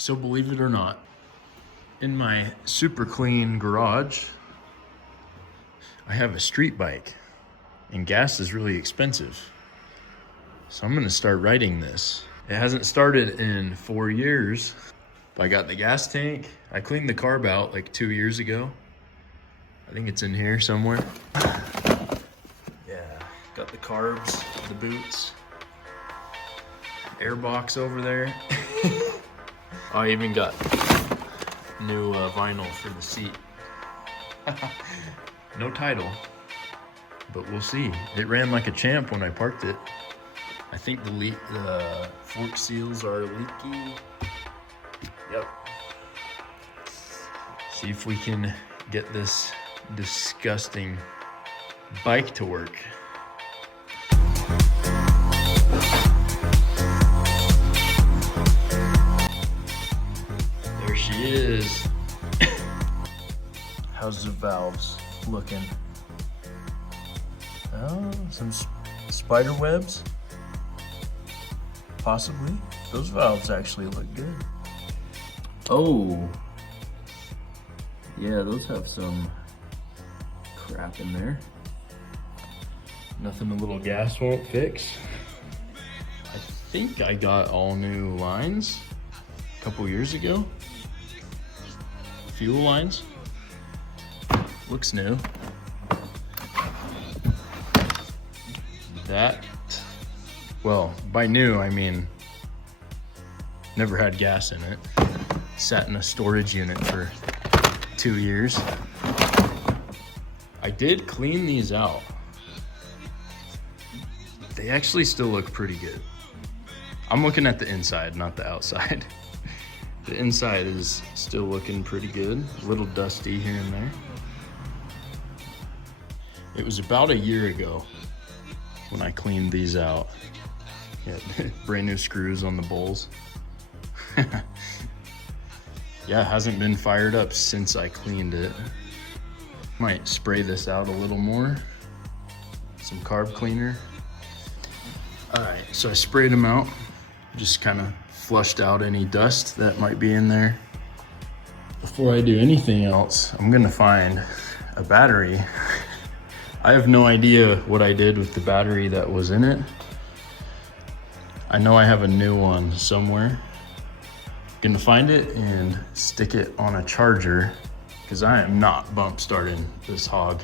So believe it or not, in my super clean garage, I have a street bike and gas is really expensive. So I'm gonna start riding this. It hasn't started in 4 years. I got the gas tank. I cleaned the carb out like 2 years ago. I think it's in here somewhere. Yeah, got the carbs, the boots, airbox over there. I even got new vinyl for the seat. No title, but we'll see. It ran like a champ when I parked it. I think the fork seals are leaky. Yep. See if we can get this disgusting bike to work. There she is. How's the valves looking? Oh, some spider webs? Possibly. Those valves actually look good. Oh. Yeah, those have some crap in there. Nothing a little gas won't fix. I think I got all new lines a couple years ago. Fuel lines. Looks new. That, well, by new, I mean, never had gas in it. Sat in a storage unit for 2 years. I did clean these out. They actually still look pretty good. I'm looking at the inside, not the outside. The inside is still looking pretty good. A little dusty here and there. It was about a year ago when I cleaned these out. Yeah, brand new screws on the bowls. Yeah, it hasn't been fired up since I cleaned it. Might spray this out a little more. Some carb cleaner. All right, so I sprayed them out. Just kind of flushed out any dust that might be in there. Before I do anything else, I'm gonna find a battery. I have no idea what I did with the battery that was in it. I know I have a new one somewhere. Gonna find it and stick it on a charger because I am not bump starting this hog.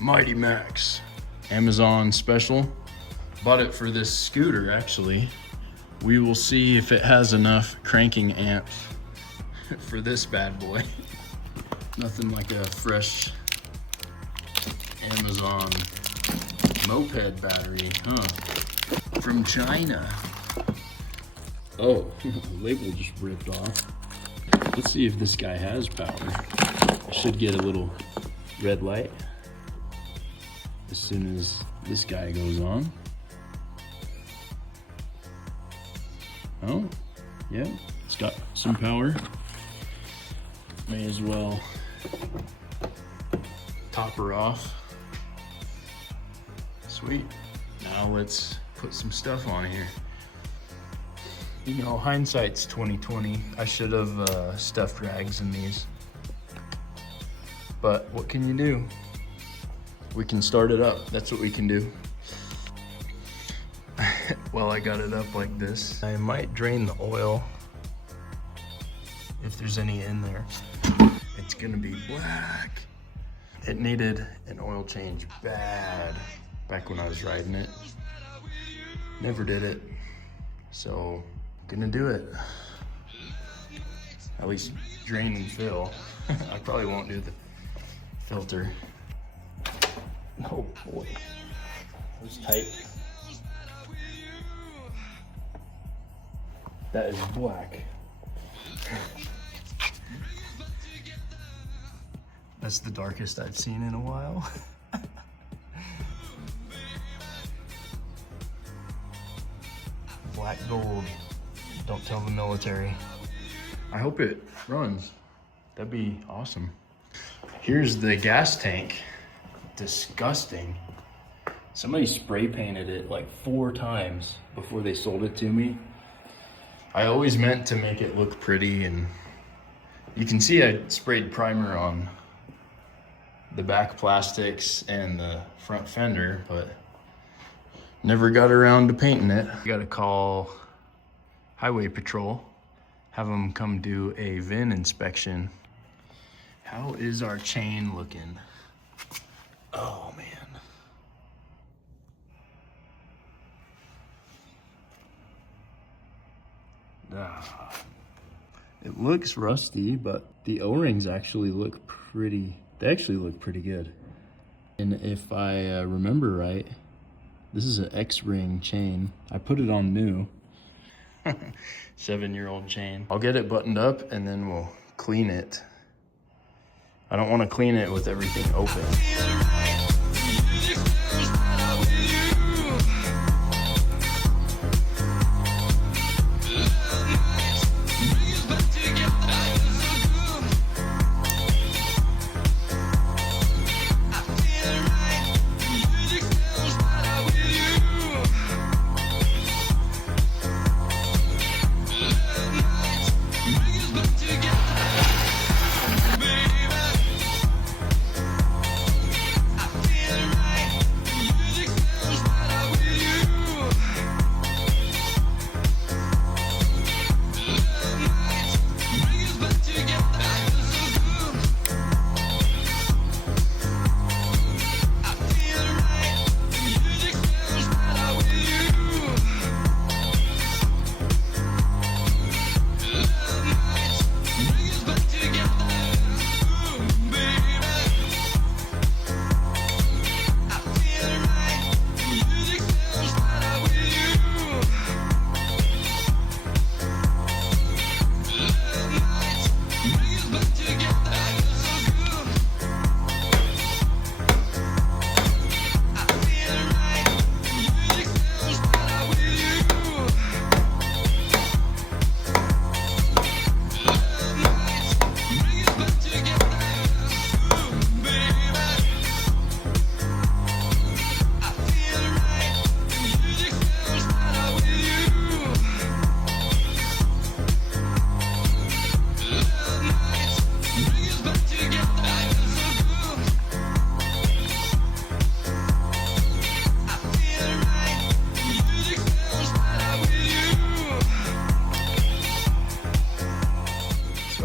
Mighty Max, Amazon special. Bought it for this scooter actually. We will see if it has enough cranking amps for this bad boy. Nothing like a fresh Amazon moped battery, huh? From China. Oh, the label just ripped off. Let's see if this guy has power. I should get a little red light as soon as this guy goes on. Oh, yeah, it's got some power. May as well top her off. Sweet. Now let's put some stuff on here. You know, hindsight's 20/20. I should have stuffed rags in these. But what can you do? We can start it up. That's what we can do. Well, I got it up like this. I might drain the oil if there's any in there. It's gonna be black. It needed an oil change bad back when I was riding it. Never did it. So, gonna do it. At least drain and fill. I probably won't do the filter. Oh boy, that was tight. That is black. That's the darkest I've seen in a while. Black gold. Don't tell the military. I hope it runs. That'd be awesome. Here's the gas tank. Disgusting. Somebody spray painted it like 4 times before they sold it to me. I always meant to make it look pretty, and you can see I sprayed primer on the back plastics and the front fender, but never got around to painting it. I gotta call Highway Patrol, have them come do a VIN inspection. How is our chain looking? Oh man. It looks rusty, but the O-rings actually look pretty, they actually look pretty good. And if I remember right, this is an X-ring chain. I put it on new. 7-year-old chain. I'll get it buttoned up and then we'll clean it. I don't want to clean it with everything open.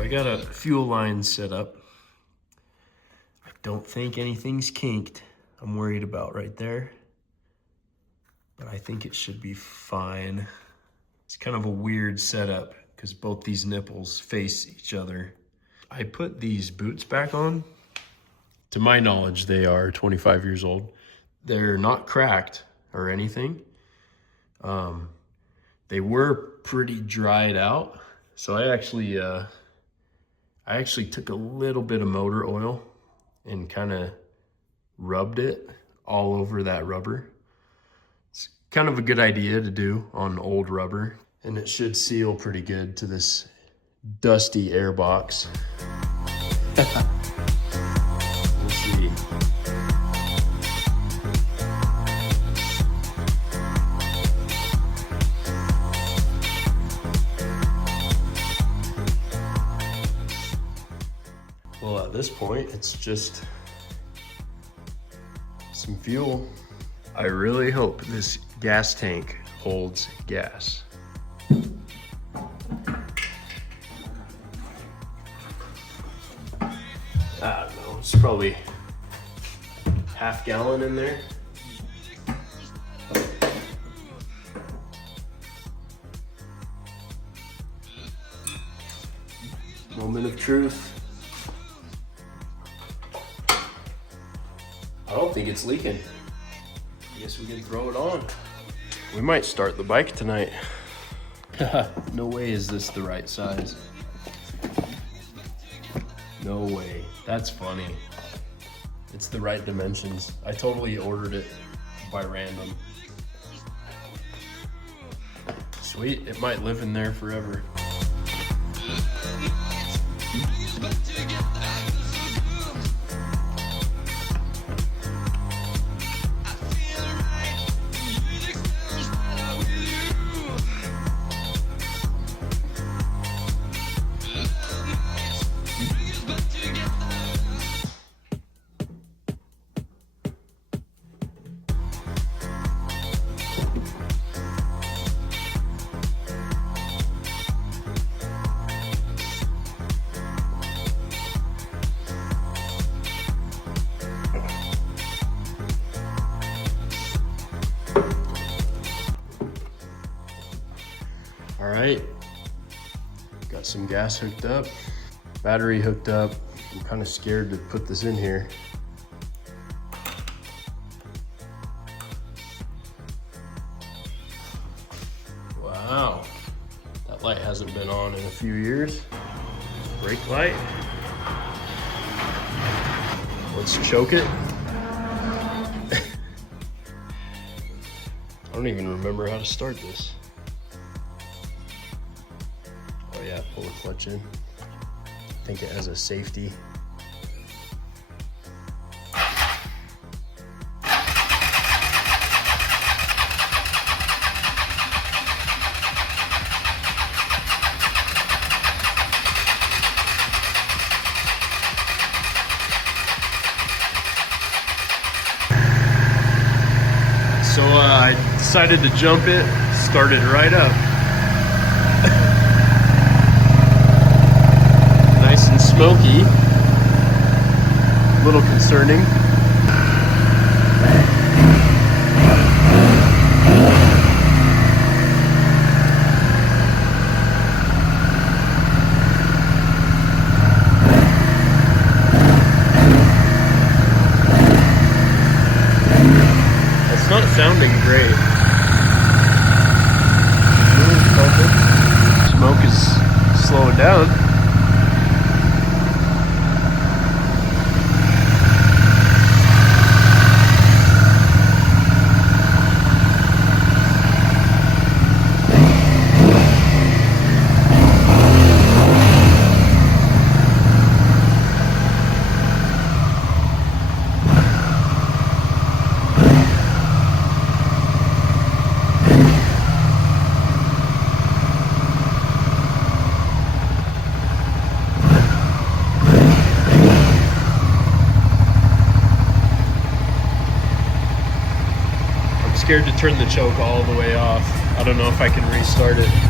I got a fuel line set up. I don't think anything's kinked. I'm worried about right there, but I think it should be fine. It's kind of a weird setup because both these nipples face each other. I put these boots back on. To my knowledge, they are 25 years old. They're not cracked or anything. They were pretty dried out. So I actually took a little bit of motor oil and kind of rubbed it all over that rubber. It's kind of a good idea to do on old rubber, and it should seal pretty good to this dusty airbox. We'll see. Well, at this point, it's just some fuel. I really hope this gas tank holds gas. I don't know, it's probably half gallon in there. Moment of truth. I don't think it's leaking. I guess we can throw it on. We might start the bike tonight. No way is this the right size. No way. That's funny. It's the right dimensions. I totally ordered it by random. Sweet, it might live in there forever. Got some gas hooked up, battery hooked up. I'm kind of scared to put this in here. Wow, that light hasn't been on in a few years. Brake light. Let's choke it. I don't even remember how to start this. Oh yeah, pull the clutch in. I think it has a safety. So I decided to jump it, started right up. Nice and smoky. A little concerning. It's not sounding great. Smoke is slowing down. Scared to turn the choke all the way off. I don't know if I can restart it.